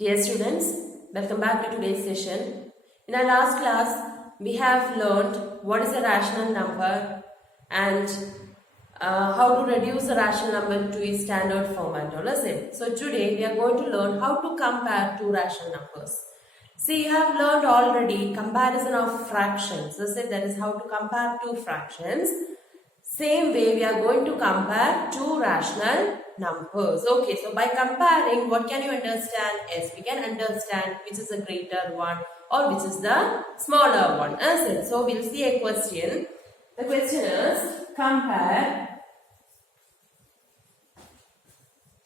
Dear students, welcome back to today's session. In our last class, we have learned what is a rational number and how to reduce a rational number to its standard form and all, is it? So today we are going to learn how to compare two rational numbers. See, you have learned already comparison of fractions. So that is how to compare two fractions. Same way we are going to compare two rational numbers. Okay, so by comparing, what can you understand? Yes, we can understand which is the greater one or which is the smaller one. So we'll see a question. The question is, compare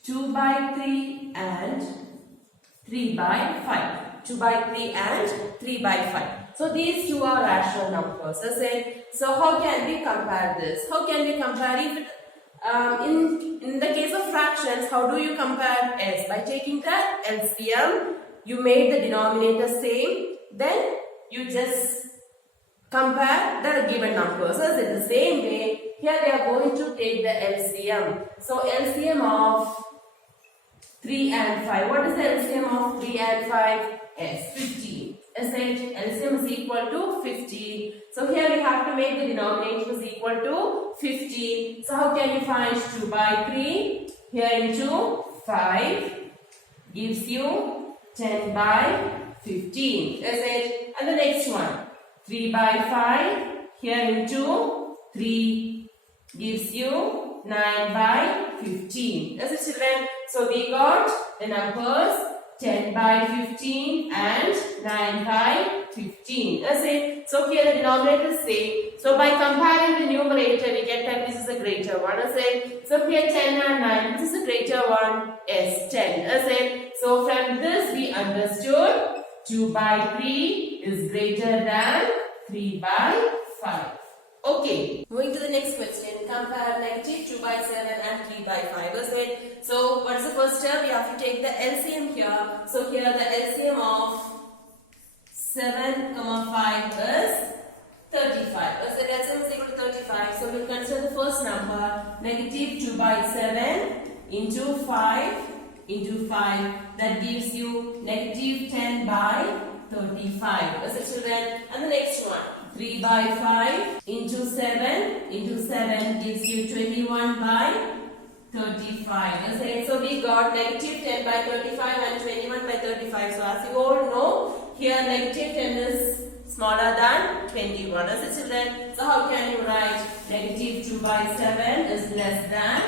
2 by 3 and 3 by 5. 2 by 3 and 3 by 5. So these two are rational numbers. So how can we compare this? How can we compare if in the case of fractions, how do you compare? Yes, by taking the LCM, you made the denominator same, then you just compare the given numbers. So in the same way, here we are going to take the LCM. So LCM of 3 and 5. What is the LCM of 3 and 5? Yes, 15. LCM is equal to 15. So here we have to make the denominator is equal to 15. So how can you find 2 by 3? Here into 5 gives you 10 by 15. And the next one, 3 by 5. Here into 3 gives you 9 by 15. That's it, children. So we got the numbers 10 by 15 and 9 by 15. That's it. So here the denominator is same. So by comparing the numerator, we get that this is the greater one. That's it. So here 10 and 9, which is the greater one? Yes, 10. That's it. So from this we understood 2 by 3 is greater than 3 by 5. Okay, moving to the next question. Compare negative 2 by 7 and 3 by 5. Is it? So what is the first step? We have to take the LCM here. So here the LCM of 7, 5 is 35. So the LCM is equal to 35. So we'll consider the first number. Negative 2 by 7 into 5 into 5. That gives you negative 10 by 35. Is it, children? And the next one. 3 by 5 into 7 gives you 21 by 35. So we got negative 10 by 35 and 21 by 35. So as you all know, here negative 10 is smaller than 21. Children. So how can you write negative 2 by 7 is less than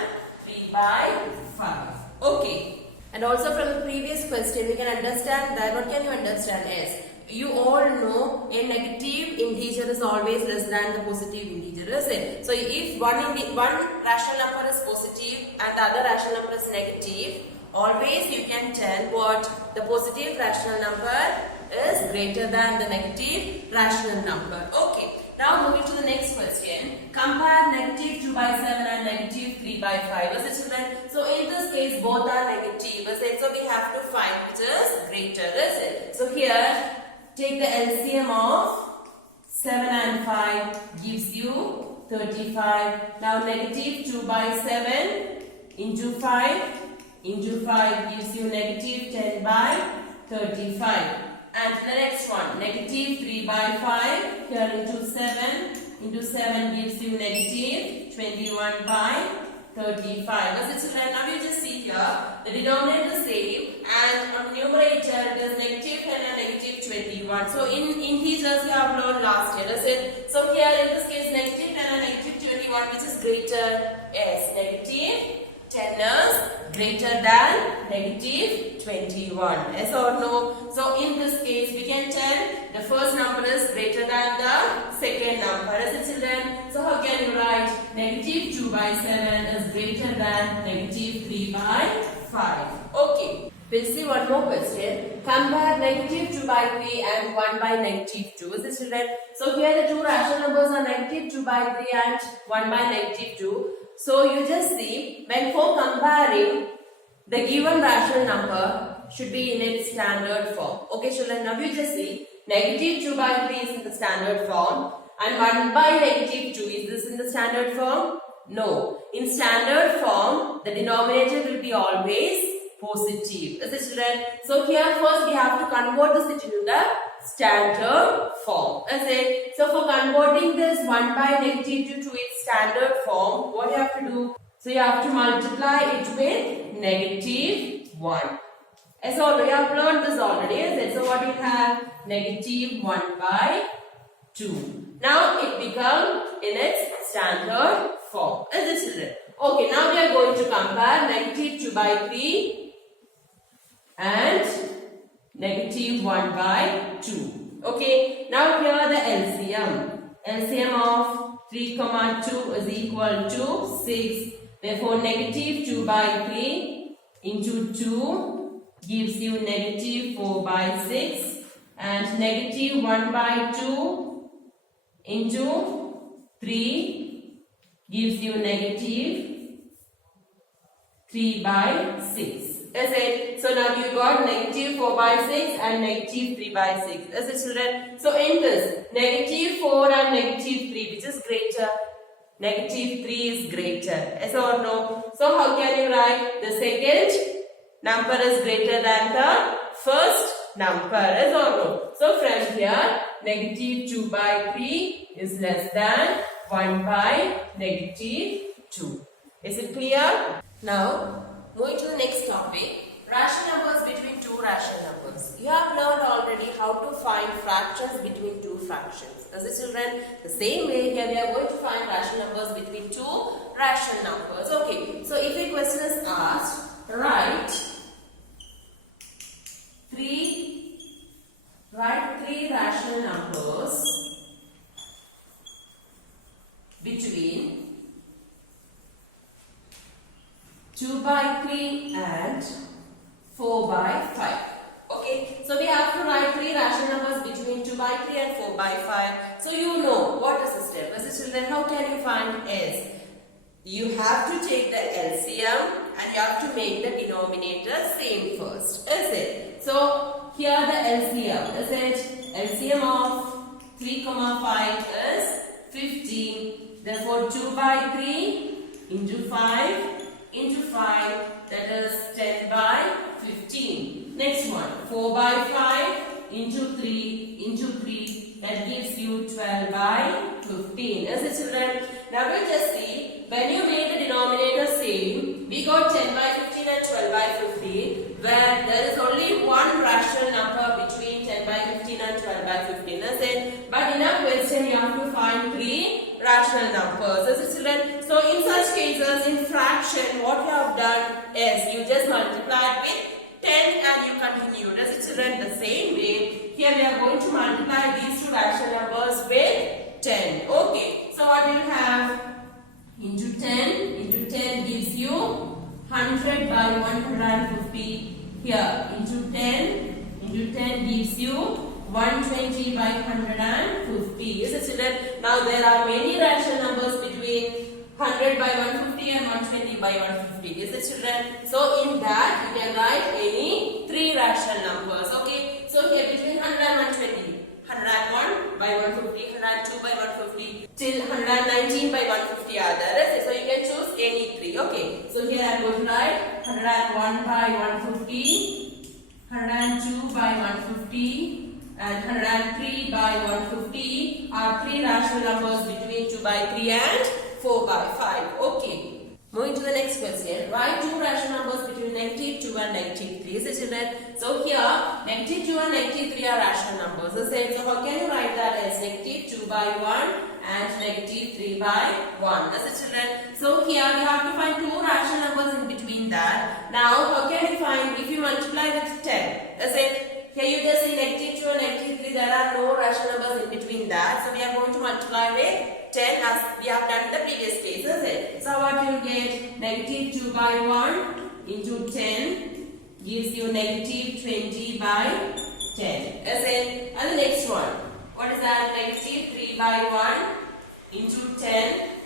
3 by 5. Okay. And also from the previous question, we can understand that. What can you understand is, you all know a negative integer is always less than the positive integer, is it? So if one rational number is positive and the other rational number is negative, always you can tell what the positive rational number is greater than the negative rational number. Okay. Now moving to the next question. Compare negative 2 by 7 and negative 3 by 5. Is it, children? So in this case both are negative. Is it? So we have to find which is greater. Is it? So here take the LCM of 7 and 5 gives you 35. Now negative 2 by 7 into 5 gives you negative 10 by 35. And the next one, negative 3 by 5 here into 7 gives you negative 21 by 35. As it, children, now you just see here the denominator is same and on numerator it is negative 10 and negative 21. So in integers you have learned last year. That's it. So here in this case negative 10 and negative 21, which is greater? Yes, negative 10 is greater than negative 21. Yes or no? So in this case we can tell the first number is greater than the second number. Is it, children? So how can you write negative 2 by 7 is greater than negative 3 by 5? Okay. We'll see one more question. Compare negative 2 by 3 and 1 by negative 2. Is it, children? So here the two rational numbers are negative 2 by 3 and 1 by negative 2. So you just see, when for comparing, the given rational number should be in its standard form. Okay, children, now you just see, negative 2 by 3 is in the standard form and 1 by negative 2, is this in the standard form? No. In standard form, the denominator will be always positive. Is it, children? So here first we have to convert this into the standard form. Is it? So for converting this 1 by -2 to its standard form, what you have to do? So you have to multiply it with -1. As already, you have learned this already, is it? So what you have? -1 by 2. Now it becomes in its standard form. Is it, children? Okay, now we are going to compare -2 by 3 and -1 by 2. Okay, now here the LCM. LCM of 3, 2 is equal to 6. Therefore, -2 by 3 into 2 gives you -4 by 6. And -1 by 2 into 3 gives you -3 by 6. Is it? So now you got -4 by 6 and -3 by 6. Is it, children? So in this, -4 and -3, which is greater? -3 is greater. Yes or no? So how can you write? The second number is greater than the first number. Yes or no? So from here, -2 by 3 is less than 1 by -2. Is it clear? Now, moving to the next topic, rational numbers between two rational numbers. You have learned already how to find fractions between two fractions. Is it, children? The same way here we are going to find rational numbers between two rational numbers. Okay, so if a question is asked, write three rational numbers between 2 by 3 and 4 by 5. Okay, so we have to write three rational numbers between 2 by 3 and 4 by 5. So you know what is the step. As a children, how can you find S? You have to take the LCM and you have to make the denominator same first. Is it? So here the LCM. Is it? LCM of 3, 5 is 15. Therefore 2 by 3 into 5 into 5, that is 10 by 15. Next one, 4 by 5 into 3, that gives you 12 by 15. Is it, children? Now we'll just see, when you make the denominator same, we got 10 by 15 and 12 by 15, where there is only one rational number between 10 by 15 and 12 by 15. Is it? But in our question, you have to find three rational numbers. Is it, children? So in such cases, in fraction, what you have done is you just multiplied with 10 and you continue. Is it, children? The same way, here we are going to multiply these two rational numbers with 10. Okay, so what you have? Into 10 gives you 100 by 150. Here, into 10 gives you 120 by 150. Is it, children? Now there are many rational numbers between 100 by 150 and 120 by 150. Is it, children? So in that you can write any three rational numbers. Okay. So here between 100 and 120, 101 by 150, 102 by 150 till 119 by 150 are there. Is it? So you can choose any three. Okay. So here I am going to write 101 by 150, 102 by 150. And 103 by 150 are three rational numbers between 2 by 3 and 4 by 5. Okay. Moving to the next question. Write two rational numbers between -2 and -3. Is it, children? So here, -2 and -3 are rational numbers. So how can you write that as -2 by 1 and -3 by 1? Is it, children? So here we have to find two rational numbers in between that. Now, how can you find if you multiply with 10? Is it? Here you just see -2 and -3, there are no rational numbers in between that. So we are going to multiply with 10 as we have done in the previous case, is it? So what you will get? -2 by 1 into 10 gives you -20 by 10. Is it? And the next one. What is that? -3 by 1 into 10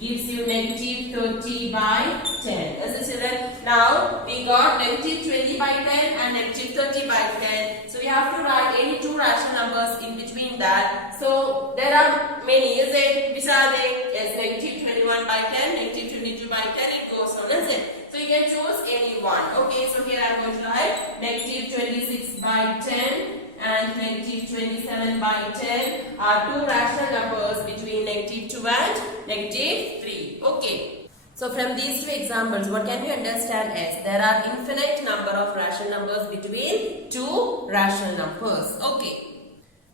gives you -30 by 10. Is it, children? Now we got -20 by 10 and -30 by 10. So we have to write any two rational numbers in between that. So there are many. Is it? Which are they? Yes, -21 by 10, -22 by 10. It goes on. Is it? So you can choose any one. Okay, so here I am going to write negative 26 by 10 and negative 27 by 10 are two rational numbers between negative 2 and negative 3. Okay. So from these two examples, what can we understand is there are infinite number of rational numbers between two rational numbers. Okay.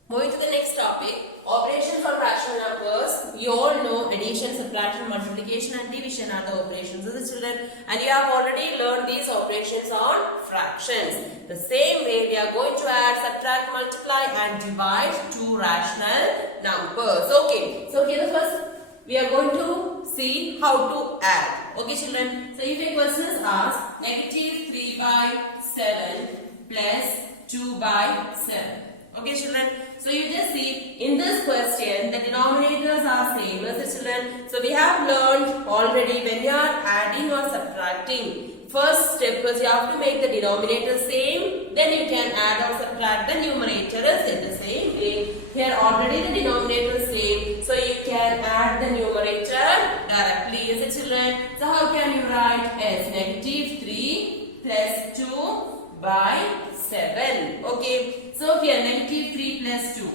Moving to the next topic, operations on rational numbers. We all know addition, subtraction, multiplication and division are the operations of the children, and you have already learned these operations on fractions. The same way we are going to add, subtract, multiply and divide two rational numbers. Okay, so here the first we are going to see how to add. Okay children, so if a question is asked, negative 3 by 7 plus 2 by 7. Okay children, so you just see in this question the denominators are same as the children. So we have learned already when you are adding or subtracting, first step is you have to make the denominator same, then you can add or subtract the numerator is in the same way. Here already the denominator is same, so you can add the numerator directly as the children. So how can you write as negative 3 plus 2 by 7. Okay, so here negative 3 plus 2.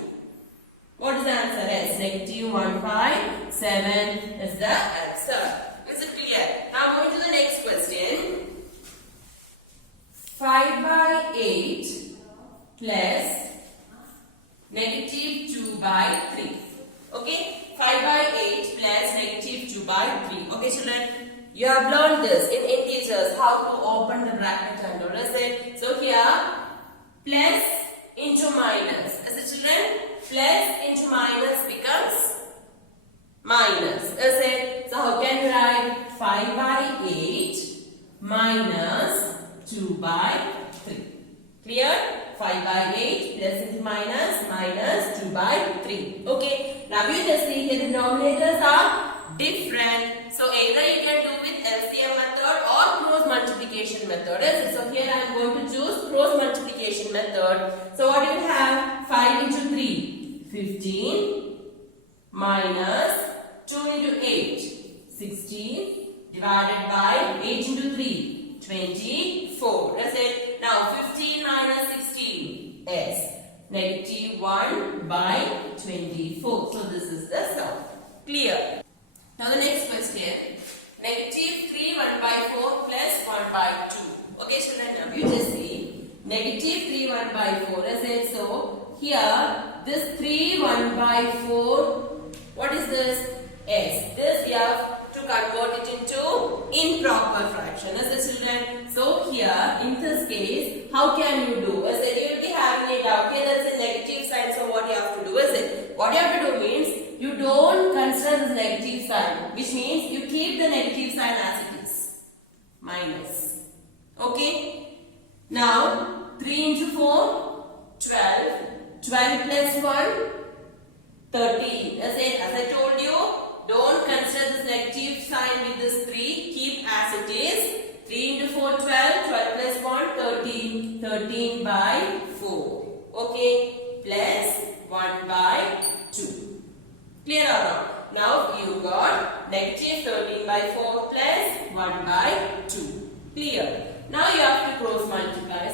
What is the answer? Is negative 157 is the answer. Is it clear? Now moving to the next question. 5 by 8 plus negative 2 by 3. Okay, 5 by 8 plus negative 2 by 3. Okay children, you have learned this in integers how to open the bracket and all. So here plus into minus. As the children, plus into minus becomes minus. Is it? So how can you write 5 by 8 minus 2 by 3? Clear? 5 by 8 plus into minus minus 2 by 3. Okay. Now you just see here the denominators are different. So either you can do with LCM method or cross multiplication method. So here I am going to choose cross multiplication method. So what do you have? 5 into 3, 15 minus 2 into 8, 16 divided by 8 into 3, 24. That's it. Now 15 minus 16 is negative 1 by 24. So this is the sum. Clear? Now the next question, negative 3 1 by 4 plus 1 by 2. Okay children, now you just see negative 3 1 by 4 is it. So here this 3 1 by 4, what is this? S. This we have to convert it into improper fraction as the children. So here in this case, how can you do? As you will be having a doubt. Here there is a negative sign, so what you have to do is it? What you have to do means you don't consider this negative sign, which means you keep the negative sign as it is. Minus. Okay. Now 3 into 4, 12. 12 plus 1, 13. As I told you, don't consider this negative sign with this 3. Keep as it is. 3 into 4, 12. 12 plus 1, 13. 13 by 4. Okay. Plus 1 by 2. Clear or not? Now you got negative 13 by 4 plus 1 by 2. Clear? Now you have to cross multiply.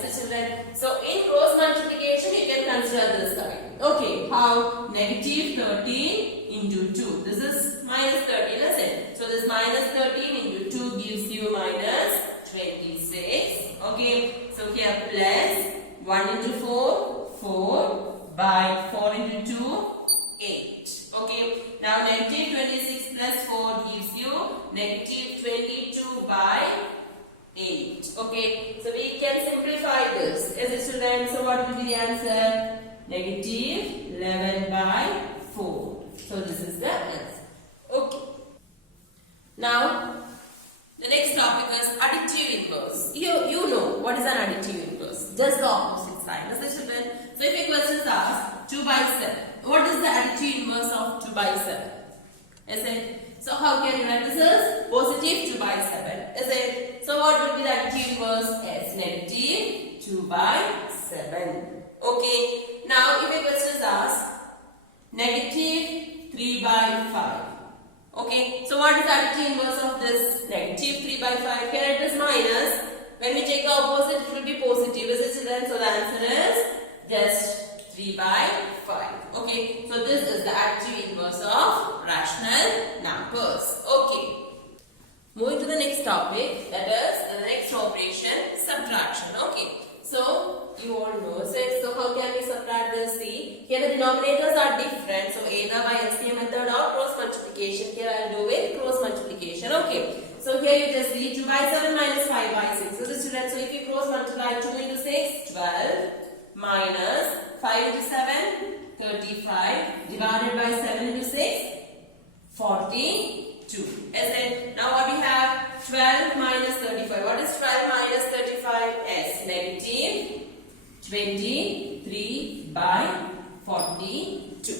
So in cross multiplication you can consider this side. Okay, how? Negative 13 into 2. This is minus 13, isn't it? So this minus 13 into 2 gives you minus 26. Okay, so here plus 1 into 4, 4 by 4 into 2, 8. Okay, now negative 26 plus 4 gives you negative 22 by 8. Okay, so we can simplify this. As a student, so what will be the answer? Negative 11 by 4. So this is the answer. Okay. Now, the next topic is additive inverse. You know what is an additive inverse. Just the opposite sign. As a student, so if a question is asked 2 by 7. What is the additive inverse of 2 by 7? Is it? So how can you write this as positive 2 by 7? Is it? So what will be the additive inverse? As negative 2 by 7. Okay. Now if a question is asked negative 3 by 5. Okay. Okay, so what is the additive inverse of this? Negative 3 by 5. Here it is minus. When we take the opposite, it will be positive. Is it children? So the answer is just 3 by 5. Okay, so this is the additive inverse of rational numbers. Okay. Moving to the next topic, that is the next operation, subtraction. Okay, so you all know. So how can we subtract this? See, here the denominators are different. So either by LCM method or cross multiplication. Here I will do with cross multiplication. Okay, so here you just see 2 by 7 minus 5 by 6. So this children, so if you cross multiply 2 into 6, 12 minus 5 into 7, 35 divided by 7 into 6, 42. Is it? Now what we have? 12 minus 35. What is 12 minus 35? S. Negative 23 by 42.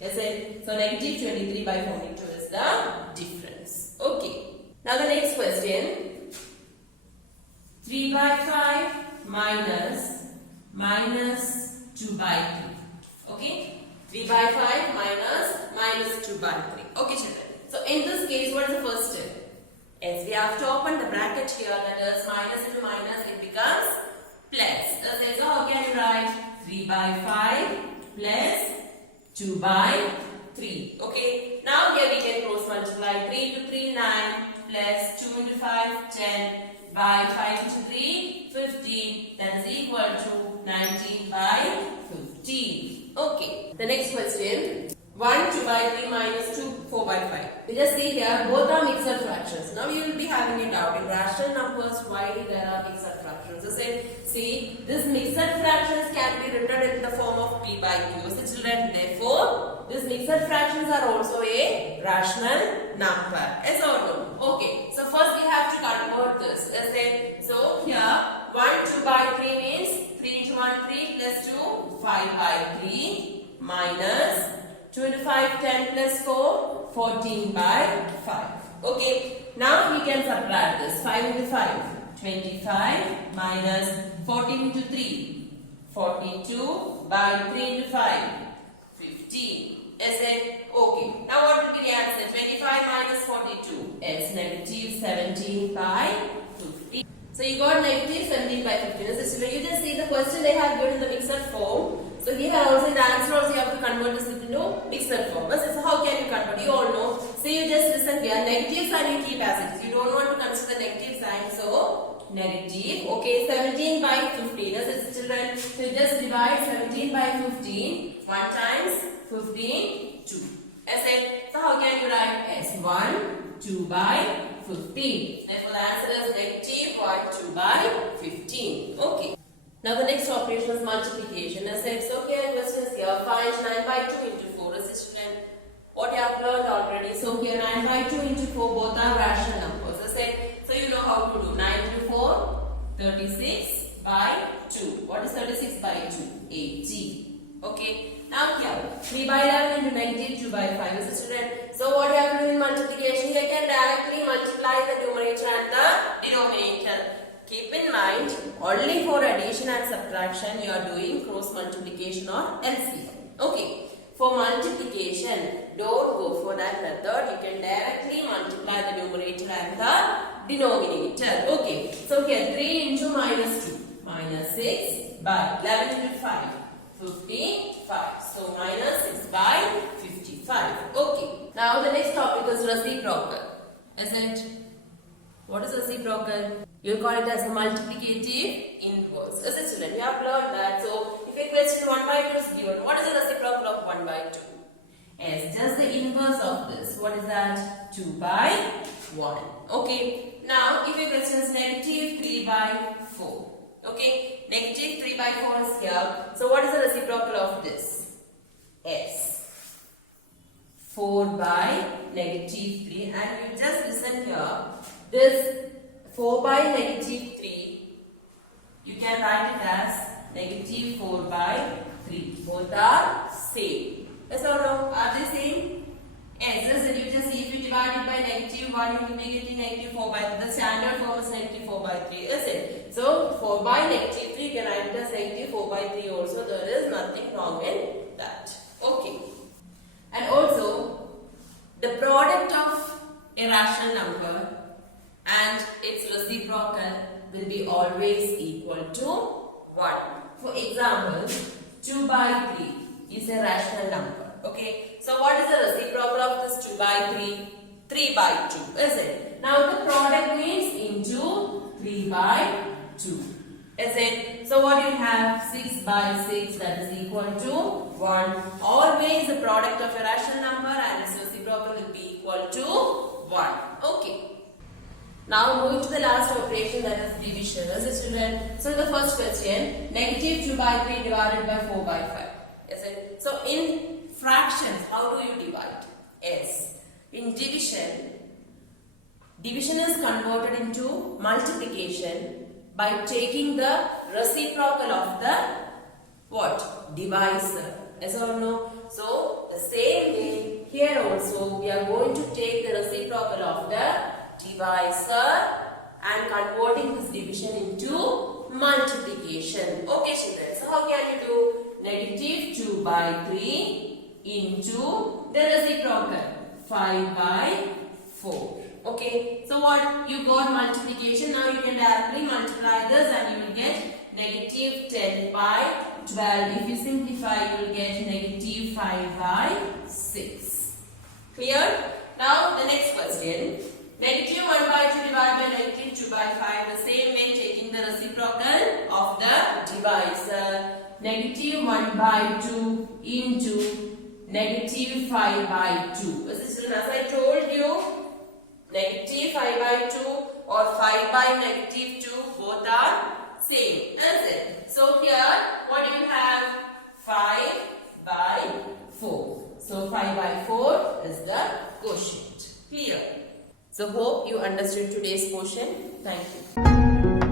Is it? So negative 23 by 42 is the difference. Okay. Now the next question. 3 by 5 minus 2 by 3. Okay. 3 by 5 minus 2 by 3. Okay children. So in this case, what is the first step? Yes, we have to open the bracket here, that is minus into minus, it becomes plus. So how can you write 3 by 5 plus 2 by 3. Okay, now here we can cross multiply 3 into 3, 9 plus 2 into 5, 10 by 5 into 3, 15. That is equal to 19 by 15. Okay, the next question. 1, 2 by 3 minus 2, 4 by 5. We just see here, both are mixed fractions. Now you will be having a doubt in rational numbers why there are mixed fractions. So see, these mixed fractions can be written in the form of p by q. So children, therefore, these mixed fractions are also a rational number. Yes or no? Okay. So first we have to convert this. So here, 1, 2 by 3 means 3 into 1, 3 plus 2, 5 by 3 minus 2 into 5, 10 plus 4, 14 by 5. Okay, now we can subtract this. 5 into 5, 25 minus 14 into 3, 42 by 3 into 5, 15. Is it? Okay, now what will be the answer? 25 minus 42 is negative 17 by 15. So you got negative 17 by 15. So you just see the question they have given in the mixed form. So here also in the answer also you have to convert this into mixed form. So how can you convert? You all know. So you just listen here. Negative sign you keep as it is. You don't want to consider negative sign. So negative. Okay, 17 by 15. As children, so you just divide 17 by 15. 1 times 15, 2. So how can you write? S 1, 2 by 15. Therefore the answer is negative 1, 2 by 15. Okay. Now the next operation is multiplication. As I said, so here question is here, find 9 by 2 into 4. As children, what you have learned already. So here 9 by 2 into 4 both are rational numbers. As I said, so you know how to do. 9 into 4, 36 by 2. What is 36 by 2? 80. Okay. Now here 3 by 11 into negative 2 by 5. As children, so what you have to do in multiplication? Here you can directly multiply the numerator and the denominator. Keep in mind, only for addition and subtraction you are doing cross multiplication or LCM. Okay. For multiplication, don't go for that method. You can directly multiply the numerator and the denominator. Okay. So here 3 into minus 2. Minus 6 by 11 into 5. 55. So minus 6 by 55. Okay. Now the next topic is reciprocal. Isn't it? What is reciprocal? You will call it as a multiplicative inverse. As a children, you have learned that. So if a question 1 by 2 is given, what is the reciprocal of 1 by 2? Yes, just the inverse of this. What is that? 2 by 1. Okay. Now if a question is negative 3 by 4. Okay. Negative 3 by 4 is here. So what is the reciprocal of this? S. 4 by negative 3. And you just listen here. This 4 by negative 3, you can write it as negative 4 by 3. Both are same. Yes or no? Are they same? Yes. Listen, you just see if you divide it by negative 1, you will be getting negative 4 by 3. The standard form is negative 4 by 3. Is it? So 4 by negative 3, you can write it as negative 4 by 3 also. There is nothing wrong in that. Okay. And also, the product of will be always equal to 1. For example, 2 by 3 is a rational number. Okay. So what is the reciprocal of this 2 by 3? 3 by 2, is it? Now the product means into 3 by 2. Is it? So what you have? 6 by 6, that is equal to 1. Always the product of a rational number and its reciprocal will be equal to 1. Okay. Now moving to the last operation, that is division. Is it, children? So the first question, negative 2 by 3 divided by 4 by 5. Is it? So in fractions, how do you divide? Yes. In division is converted into multiplication by taking the reciprocal of the what? Divisor. Yes or no? So the same way here also we are going to take the reciprocal of the divisor and converting this division into multiplication. Okay, children. So how can you do? Negative 2 by 3 into the reciprocal 5 by 4. Okay. So what? You got multiplication. Now you can directly multiply this and you will get negative 10 by 12. If you simplify, you will get negative 5 by 6. Clear? Now the next question. Negative 1 by 2 divided by negative 2 by 5. The same way, taking the reciprocal of the divisor. Negative 1 by 2 into negative 5 by 2. As I told you, negative 5 by 2 or 5 by negative 2 both are same. Is it? So here what do you have? 5 by 4. So 5 by 4 is the quotient. Clear? So hope you understood today's portion. Thank you.